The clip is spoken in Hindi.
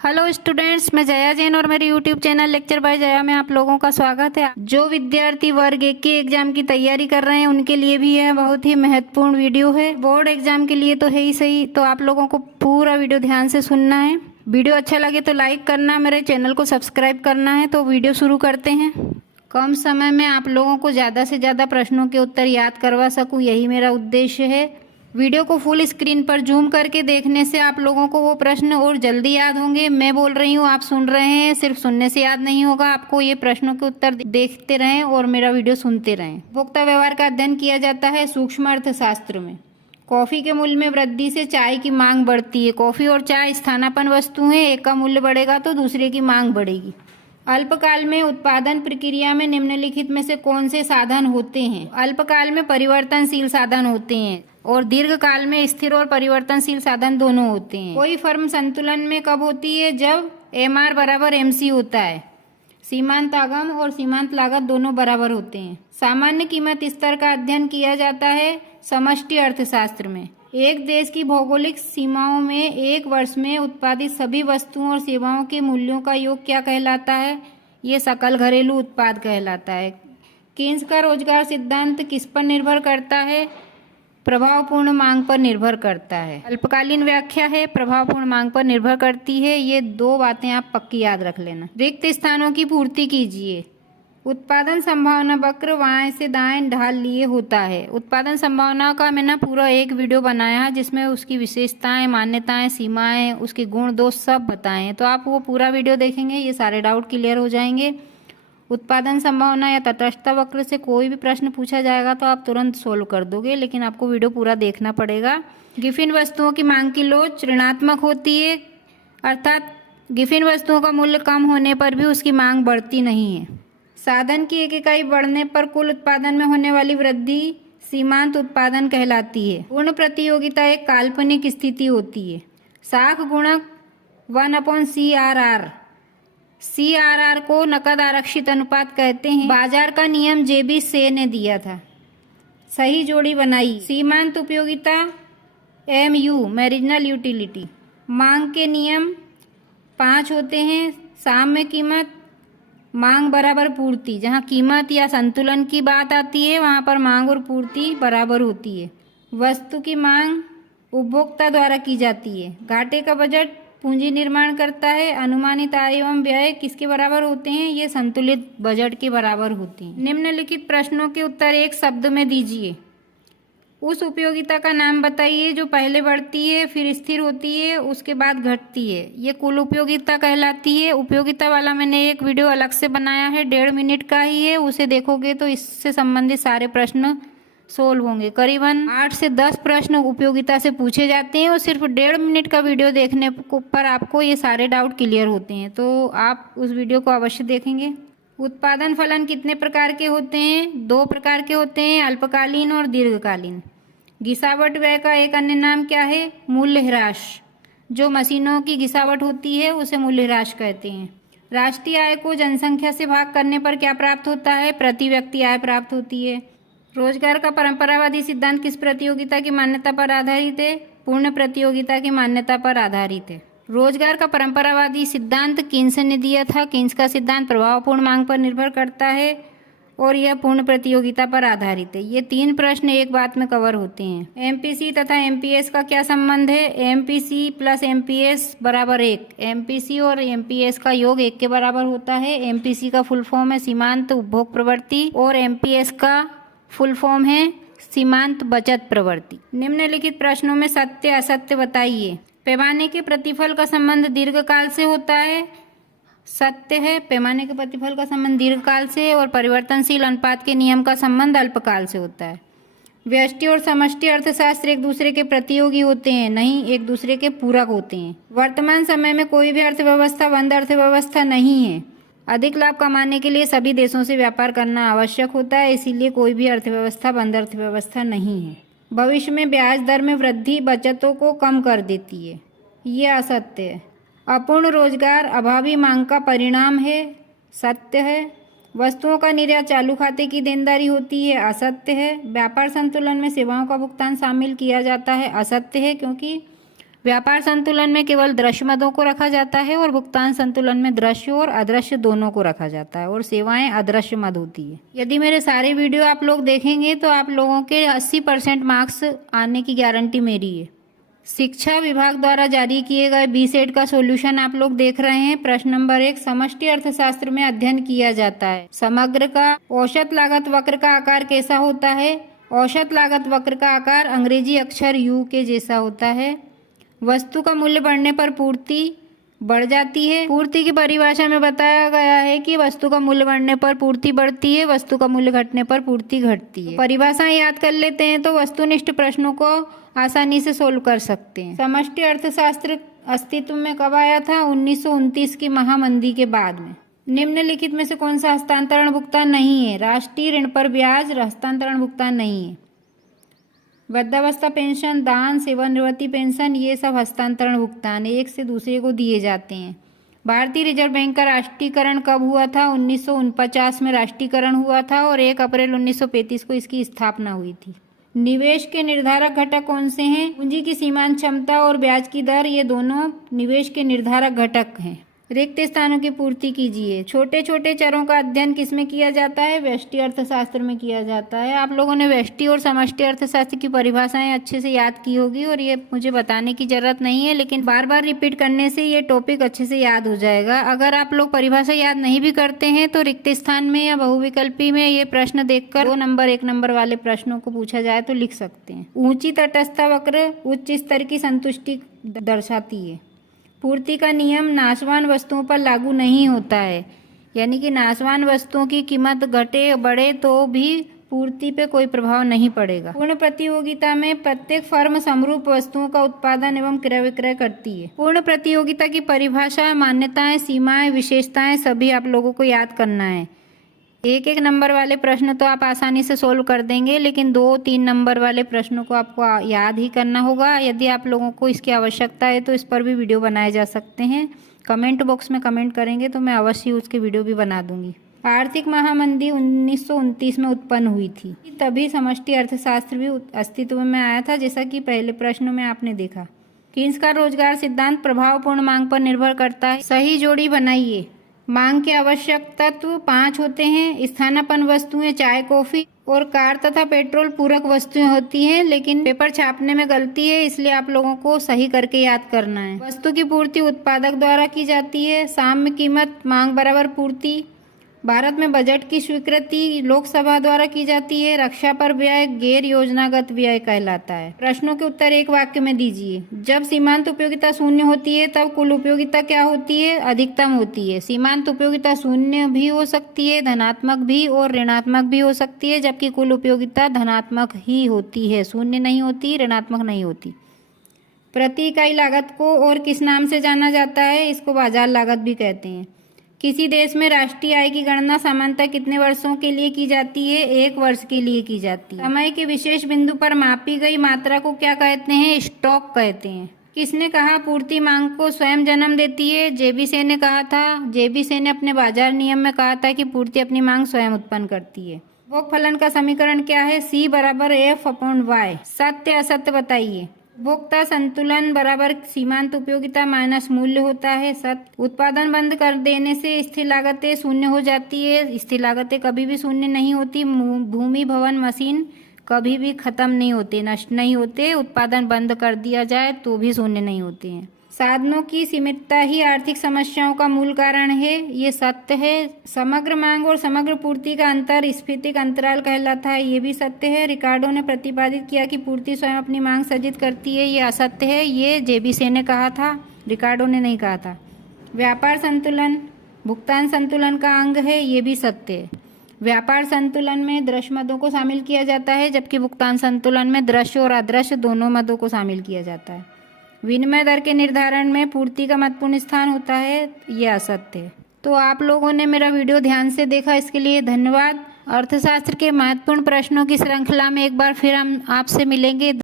हेलो स्टूडेंट्स, मैं जया जैन और मेरे YouTube channel lecture by Jaya में आप लोगों का स्वागत है। जो विद्यार्थी वर्ग 1 के एग्जाम की तैयारी कर रहे हैं उनके लिए भी यह बहुत ही महत्वपूर्ण वीडियो है। बोर्ड एग्जाम के लिए तो है ही सही, तो आप लोगों को पूरा वीडियो ध्यान से सुनना है। वीडियो अच्छा लगे तो लाइक करना, मेरे चैनल को सब्सक्राइब करना है। तो वीडियो शुरू करते हैं। कम समय में आप लोगों को ज़्यादा से ज़्यादा प्रश्नों के उत्तर याद करवा सकूँ, यही मेरा उद्देश्य है। वीडियो को फुल स्क्रीन पर जूम करके देखने से आप लोगों को वो प्रश्न और जल्दी याद होंगे। मैं बोल रही हूँ, आप सुन रहे हैं, सिर्फ सुनने से याद नहीं होगा। आपको ये प्रश्नों के उत्तर देखते रहें और मेरा वीडियो सुनते रहें। उपभोक्ता व्यवहार का अध्ययन किया जाता है सूक्ष्म अर्थशास्त्र में। कॉफ़ी के मूल्य में वृद्धि से चाय की मांग बढ़ती है। कॉफ़ी और चाय स्थानापन्न वस्तु हैं, एक का मूल्य बढ़ेगा तो दूसरे की मांग बढ़ेगी। अल्पकाल में उत्पादन प्रक्रिया में निम्नलिखित में से कौन से साधन होते हैं? अल्पकाल में परिवर्तनशील साधन होते हैं और दीर्घकाल में स्थिर और परिवर्तनशील साधन दोनों होते हैं। कोई फर्म संतुलन में कब होती है? जब MR बराबर MC होता है। सीमांत आगम और सीमांत लागत दोनों बराबर होते हैं। सामान्य कीमत स्तर का अध्ययन किया जाता है समष्टि अर्थशास्त्र में। एक देश की भौगोलिक सीमाओं में एक वर्ष में उत्पादित सभी वस्तुओं और सेवाओं के मूल्यों का योग क्या कहलाता है? ये सकल घरेलू उत्पाद कहलाता है। केन्स का रोजगार सिद्धांत किस पर निर्भर करता है? प्रभावपूर्ण मांग पर निर्भर करता है। अल्पकालीन व्याख्या है, प्रभावपूर्ण मांग पर निर्भर करती है। ये दो बातें आप पक्की याद रख लेना। रिक्त स्थानों की पूर्ति कीजिए। उत्पादन संभावना वक्र बाएं से दाएं ढाल लिए होता है। उत्पादन संभावना का मैंने पूरा एक वीडियो बनाया है जिसमें उसकी विशेषताएं, मान्यताएं, सीमाएं, उसके गुण दोष सब बताए हैं। तो आप वो पूरा वीडियो देखेंगे, ये सारे डाउट क्लियर हो जाएंगे। उत्पादन संभावना या तटस्थता वक्र से कोई भी प्रश्न पूछा जाएगा तो आप तुरंत सोल्व कर दोगे, लेकिन आपको वीडियो पूरा देखना पड़ेगा। गिफिन वस्तुओं की मांग की लोच ऋणात्मक होती है, अर्थात गिफिन वस्तुओं का मूल्य कम होने पर भी उसकी मांग बढ़ती नहीं है। साधन की एक इकाई बढ़ने पर कुल उत्पादन में होने वाली वृद्धि सीमांत उत्पादन कहलाती है। पूर्ण प्रतियोगिता एक काल्पनिक स्थिति होती है। साख गुणक 1/CRR। CRR को नकद आरक्षित अनुपात कहते हैं। बाजार का नियम JB से ने दिया था। सही जोड़ी बनाई। सीमांत उपयोगिता MU मैरिजिनल यूटिलिटी। मांग के नियम 5 होते हैं। साम्य कीमत, मांग बराबर पूर्ति। जहाँ कीमत या संतुलन की बात आती है वहाँ पर मांग और पूर्ति बराबर होती है। वस्तु की मांग उपभोक्ता द्वारा की जाती है। घाटे का बजट पूंजी निर्माण करता है। अनुमानित आय एवं व्यय किसके बराबर होते हैं? ये संतुलित बजट के बराबर होते हैं। निम्नलिखित प्रश्नों के उत्तर एक शब्द में दीजिए। उस उपयोगिता का नाम बताइए जो पहले बढ़ती है, फिर स्थिर होती है, उसके बाद घटती है। ये कुल उपयोगिता कहलाती है। उपयोगिता वाला मैंने एक वीडियो अलग से बनाया है, 1.5 मिनट का ही है। उसे देखोगे तो इससे संबंधित सारे प्रश्न सोल्व होंगे। करीबन 8 से 10 प्रश्न उपयोगिता से पूछे जाते हैं और सिर्फ 1.5 मिनट का वीडियो देखने पर आपको ये सारे डाउट क्लियर होते हैं। तो आप उस वीडियो को अवश्य देखेंगे। उत्पादन फलन कितने प्रकार के होते हैं? 2 प्रकार के होते हैं, अल्पकालीन और दीर्घकालीन। घिसावट व्यय का एक अन्य नाम क्या है? मूल्यह्रास। जो मशीनों की घिसावट होती है उसे मूल्यह्रास कहते हैं। राष्ट्रीय आय को जनसंख्या से भाग करने पर क्या प्राप्त होता है? प्रति व्यक्ति आय प्राप्त होती है। रोजगार का परंपरावादी सिद्धांत किस प्रतियोगिता की मान्यता पर आधारित है? पूर्ण प्रतियोगिता की मान्यता पर आधारित है। रोजगार का परंपरावादी सिद्धांत किन्स ने दिया था? किन्स का सिद्धांत प्रभावपूर्ण मांग पर निर्भर करता है और यह पूर्ण प्रतियोगिता पर आधारित है। ये 3 प्रश्न एक बात में कवर होते हैं। MPC तथा MPS का क्या संबंध है? MPC प्लस MPS बराबर 1। MPC और MPS का योग 1 के बराबर होता है। MPC का फुल फॉर्म है सीमांत उपभोग प्रवृत्ति और MPS का फुल फॉर्म है सीमांत बचत प्रवृत्ति। निम्नलिखित प्रश्नों में सत्य असत्य बताइए। पैमाने के प्रतिफल का संबंध दीर्घकाल से होता है। सत्य है, पैमाने के प्रतिफल का संबंध दीर्घकाल से और परिवर्तनशील अनुपात के नियम का संबंध अल्पकाल से होता है। व्यष्टि और समष्टि अर्थशास्त्र एक दूसरे के प्रतियोगी होते हैं, नहीं एक दूसरे के पूरक होते हैं। वर्तमान समय में कोई भी अर्थव्यवस्था बंद अर्थव्यवस्था नहीं है। अधिक लाभ कमाने के लिए सभी देशों से व्यापार करना आवश्यक होता है, इसीलिए कोई भी अर्थव्यवस्था बंद अर्थव्यवस्था नहीं है। भविष्य में ब्याज दर में वृद्धि बचतों को कम कर देती है, ये असत्य है। अपूर्ण रोजगार अभावी मांग का परिणाम है, सत्य है। वस्तुओं का निर्यात चालू खाते की देनदारी होती है, असत्य है। व्यापार संतुलन में सेवाओं का भुगतान शामिल किया जाता है, असत्य है, क्योंकि व्यापार संतुलन में केवल दृश्य मदों को रखा जाता है और भुगतान संतुलन में दृश्य और अदृश्य दोनों को रखा जाता है और सेवाएं अदृश्य मद होती है। यदि मेरे सारे वीडियो आप लोग देखेंगे तो आप लोगों के 80% मार्क्स आने की गारंटी मेरी है। शिक्षा विभाग द्वारा जारी किए गए बीसेट का सॉल्यूशन आप लोग देख रहे हैं। प्रश्न नंबर 1, समष्टि अर्थशास्त्र में अध्ययन किया जाता है समग्र का औसत लागत वक्र का आकार कैसा होता है। औसत लागत वक्र का आकार अंग्रेजी अक्षर यू के जैसा होता है। वस्तु का मूल्य बढ़ने पर पूर्ति बढ़ जाती है। पूर्ति की परिभाषा में बताया गया है कि वस्तु का मूल्य बढ़ने पर पूर्ति बढ़ती है, वस्तु का मूल्य घटने पर पूर्ति घटती है। परिभाषाएं याद कर लेते हैं तो वस्तुनिष्ठ प्रश्नों को आसानी से सोल्व कर सकते हैं। समष्टि अर्थशास्त्र अस्तित्व में कब आया था? 1929 की महामंदी के बाद में। निम्नलिखित में से कौन सा हस्तांतरण भुगतान नहीं है? राष्ट्रीय ऋण पर ब्याज हस्तांतरण भुगतान नहीं है। वृद्धावस्था पेंशन, दान, सेवानिवृत्ति पेंशन, ये सब हस्तांतरण भुगतान एक से दूसरे को दिए जाते हैं। भारतीय रिजर्व बैंक का राष्ट्रीयकरण कब हुआ था? 1949 में राष्ट्रीयकरण हुआ था और 1 अप्रैल 1935 को इसकी स्थापना हुई थी। निवेश के निर्धारक घटक कौन से हैं? पूंजी की सीमांत क्षमता और ब्याज की दर, ये दोनों निवेश के निर्धारक घटक हैं। रिक्त स्थानों की पूर्ति कीजिए। छोटे छोटे चरों का अध्ययन किसमें किया जाता है? व्यष्टि अर्थशास्त्र में किया जाता है। आप लोगों ने व्यष्टि और समष्टि अर्थशास्त्र की परिभाषाएं अच्छे से याद की होगी और ये मुझे बताने की जरूरत नहीं है, लेकिन बार बार रिपीट करने से ये टॉपिक अच्छे से याद हो जाएगा। अगर आप लोग परिभाषा याद नहीं भी करते हैं तो रिक्त स्थान में या बहुविकल्पी में ये प्रश्न देखकर 2 नंबर 1 नंबर वाले प्रश्नों को पूछा जाए तो लिख सकते हैं। ऊंची तटस्थ वक्र उच्च स्तर की संतुष्टि दर्शाती है। पूर्ति का नियम नाशवान वस्तुओं पर लागू नहीं होता है, यानी कि नाशवान वस्तुओं की कीमत घटे बढ़े तो भी पूर्ति पे कोई प्रभाव नहीं पड़ेगा। पूर्ण प्रतियोगिता में प्रत्येक फर्म समरूप वस्तुओं का उत्पादन एवं क्रय विक्रय करती है। पूर्ण प्रतियोगिता की परिभाषा, मान्यताएं, सीमाएं, विशेषताएं सभी आप लोगों को याद करना है। 1-1 नंबर वाले प्रश्न तो आप आसानी से सोल्व कर देंगे, लेकिन 2-3 नंबर वाले प्रश्नों को आपको याद ही करना होगा। यदि आप लोगों को इसकी आवश्यकता है तो इस पर भी वीडियो बनाए जा सकते हैं। कमेंट बॉक्स में कमेंट करेंगे तो मैं अवश्य उसके वीडियो भी बना दूंगी। आर्थिक महामंदी 1929 में उत्पन्न हुई थी, तभी समष्टि अर्थशास्त्र भी अस्तित्व में आया था, जैसा कि पहले प्रश्न में आपने देखा। कीन्स का रोजगार सिद्धांत प्रभावपूर्ण मांग पर निर्भर करता है। सही जोड़ी बनाइए। मांग के आवश्यक तत्व 5 होते हैं। स्थानापन्न वस्तुएं चाय, कॉफी और कार तथा पेट्रोल पूरक वस्तुएं होती हैं, लेकिन पेपर छापने में गलती है, इसलिए आप लोगों को सही करके याद करना है। वस्तु की पूर्ति उत्पादक द्वारा की जाती है। साम्य कीमत मांग बराबर पूर्ति। भारत में बजट की स्वीकृति लोकसभा द्वारा की जाती है। रक्षा पर व्यय गैर योजनागत व्यय कहलाता है। प्रश्नों के उत्तर एक वाक्य में दीजिए। जब सीमांत उपयोगिता शून्य होती है तब कुल उपयोगिता क्या होती है? अधिकतम होती है। सीमांत उपयोगिता शून्य भी हो सकती है, धनात्मक भी और ऋणात्मक भी हो सकती है, जबकि कुल उपयोगिता धनात्मक ही होती है, शून्य नहीं होती, ऋणात्मक नहीं होती। प्रति इकाई लागत को और किस नाम से जाना जाता है? इसको बाजार लागत भी कहते हैं। किसी देश में राष्ट्रीय आय की गणना सामान्यतः कितने वर्षों के लिए की जाती है? 1 वर्ष के लिए की जाती है। समय के विशेष बिंदु पर मापी गई मात्रा को क्या कहते हैं? स्टॉक कहते हैं। किसने कहा पूर्ति मांग को स्वयं जन्म देती है? जेबी से ने कहा था। जेबी से ने अपने बाजार नियम में कहा था कि पूर्ति अपनी मांग स्वयं उत्पन्न करती है। भोगफलन का समीकरण क्या है? C बराबर F/Y। सत्य असत्य बताइए। उपभोक्ता संतुलन बराबर सीमांत उपयोगिता माइनस मूल्य होता है। सत्य। उत्पादन बंद कर देने से स्थिर लागतें शून्य हो जाती है। स्थिर लागतें कभी भी शून्य नहीं होती। भूमि, भवन, मशीन कभी भी खत्म नहीं होते, नष्ट नहीं होते। उत्पादन बंद कर दिया जाए तो भी शून्य नहीं होते हैं। साधनों की सीमितता ही आर्थिक समस्याओं का मूल कारण है, ये सत्य है। समग्र मांग और समग्र पूर्ति का अंतर स्फीतिक अंतराल कहलाता है, ये भी सत्य है। रिकार्डो ने प्रतिपादित किया कि पूर्ति स्वयं अपनी मांग सृजित करती है, ये असत्य है। ये जेबी से ने कहा था, रिकार्डो ने नहीं कहा था। व्यापार संतुलन भुगतान संतुलन का अंग है, ये भी सत्य है। व्यापार संतुलन में दृश्य मदों को शामिल किया जाता है, जबकि भुगतान संतुलन में दृश्य और अदृश्य दोनों मदों को शामिल किया जाता है। विनिमय दर के निर्धारण में पूर्ति का महत्वपूर्ण स्थान होता है, यह असत्य है। तो आप लोगों ने मेरा वीडियो ध्यान से देखा, इसके लिए धन्यवाद। अर्थशास्त्र के महत्वपूर्ण प्रश्नों की श्रृंखला में एक बार फिर हम आपसे मिलेंगे।